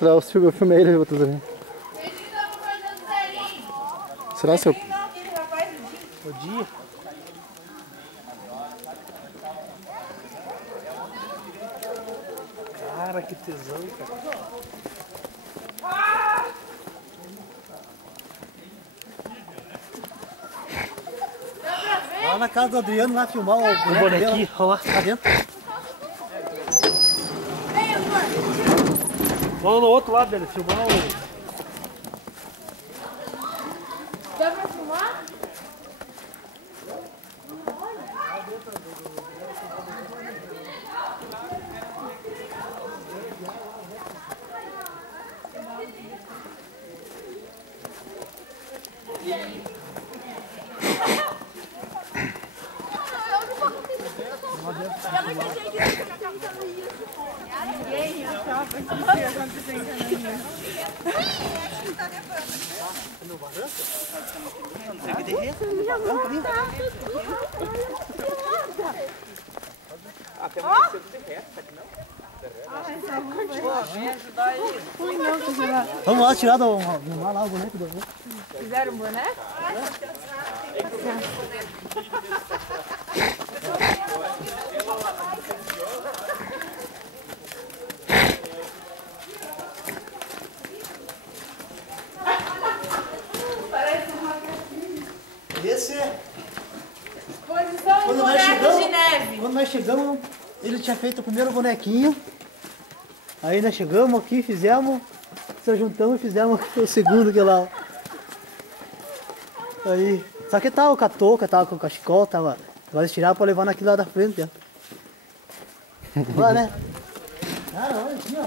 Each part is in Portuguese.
Eu filmei ele, outras ali. Será seu? O dia? Cara, que tesão, cara. Lá na casa do Adriano, lá filmar o bonequinho, olha lá. Lá dentro. Vamos no outro lado dele, filmar o... Dá pra filmar? Ninguém achava que isso ia acontecer em Canaã. Vamos lá tirar do mar lá o boneco do avô. Fizeram um boneco? Esse é... Exposição Quando de nós bonecos chegamos- de neve. Quando nós chegamos, ele tinha feito o primeiro bonequinho. Aí nós chegamos aqui, fizemos, se juntamos e fizemos o segundo que lá. Aí, só que tava com a touca, tava com o cachecol, tava. Agora eles tiraram pra levar naquilo lá da frente, ó. Lá, né? Cara, olha aqui, ó.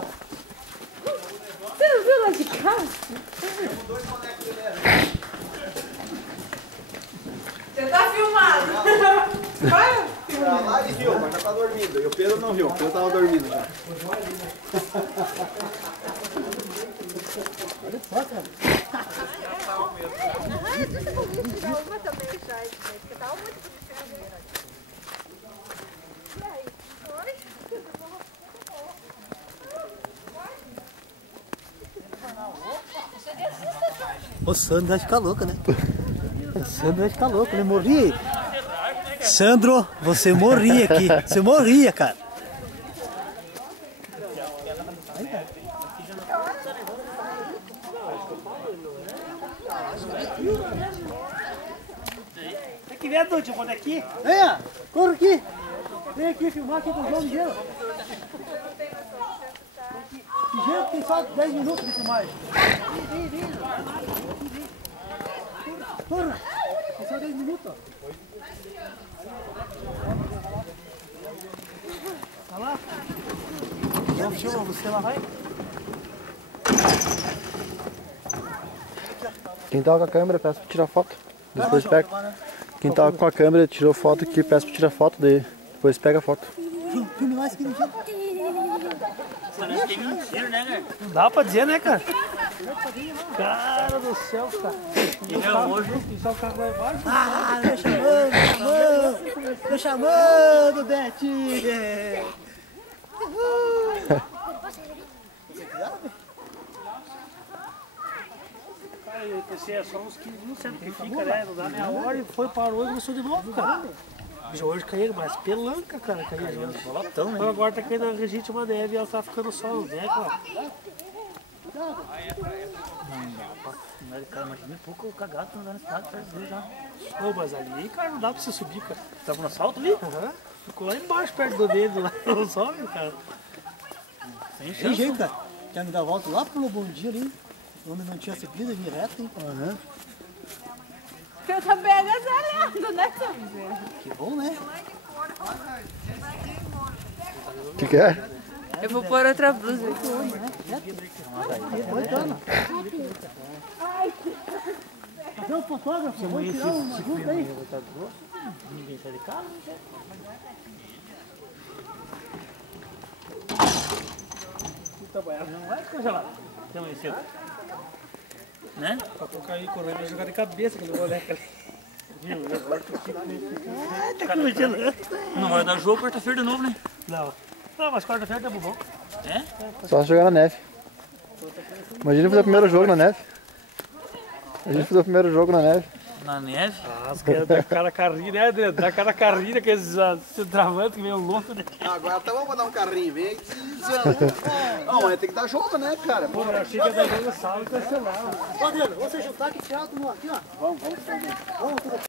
Você não viu lá de casa? Você tá filmado. Vai. Lá ele viu, mas já tá dormindo. E o Pedro não viu, o Pedro tava dormindo já. Olha só, cara. O Sandro vai ficar louco, né? O Sandro vai ficar louco, ele morria. Sandro, você morria aqui. Você morria, cara. Tem que ver, Dante, o bonequinho. Venha, corre aqui. Vem aqui filmar aqui com o João Ligeiro. Ligeiro tem só 10 minutos de filmagem. Vem. Corre. Tem só 10 minutos, ó. Tá lá? João, filma você lá, vai. Quem tava com a câmera, peço pra tirar foto. Depois pega. Quem tava com a câmera, tirou foto aqui, peço pra tirar foto dele. Depois pega a foto. Filme mais que Ligeiro. Parece que é mentira, né, cara? Não dá pra dizer, né, cara? Cara do céu, cara. E só o carro vai embaixo. Ah, tô chamando, Bete! Cara, eu pensei, é só uns 15 minutos, sempre que fica, né? Não dá meia hora e foi, parou e começou de novo, cara. De hoje caiu, mas pelanca, cara, caiu de hoje. Então agora tá caindo a legítima neve e ela tá ficando só, né, cara? Não dá pra... Cara, imagina pouco o cagado não dá no estado, faz dois já. Ô, mas ali, cara, não dá pra você subir, cara. Tava no asfalto ali? Ficou lá embaixo, perto do dedo, lá. Não sobe, cara. Sem Tem chance. jeito, cara. Quer me dar a volta lá pelo Bom Dia ali? Onde não tinha subida, vim reto, hein? Eu também agasalhando, né, Sandra? Que bom, né? O que é? Eu vou pôr outra blusa aqui. Cadê o fotógrafo? Vamos tirar uma junta aí. Ninguém sai de casa, né? Não vai congelar. Tem amanhecido. Né? Pra pouco aí, correndo, vai jogar de cabeça aquele boneco ali. Tá congelando. Não vai dar jogo quarta-feira de novo, né? Não. Não, mas quarta-feira tá bom. É? Só jogar na neve. Imagina fazer o primeiro jogo na neve. Imagina fazer o primeiro jogo na neve. Na neve? Ah, os caras da cara carrinho, né, Adriano? Da cara carrinho, aqueles travantes que meio louco, né? Agora tá bom pra dar um carrinho, vem aqui. Não, mas tem que dar jogo, né, cara? Pô, eu achei que ia dar jogo no sábado e cancelava. Ô, Adriano, vamos se juntar aqui, tirar todo mundo aqui, ó. Vamos.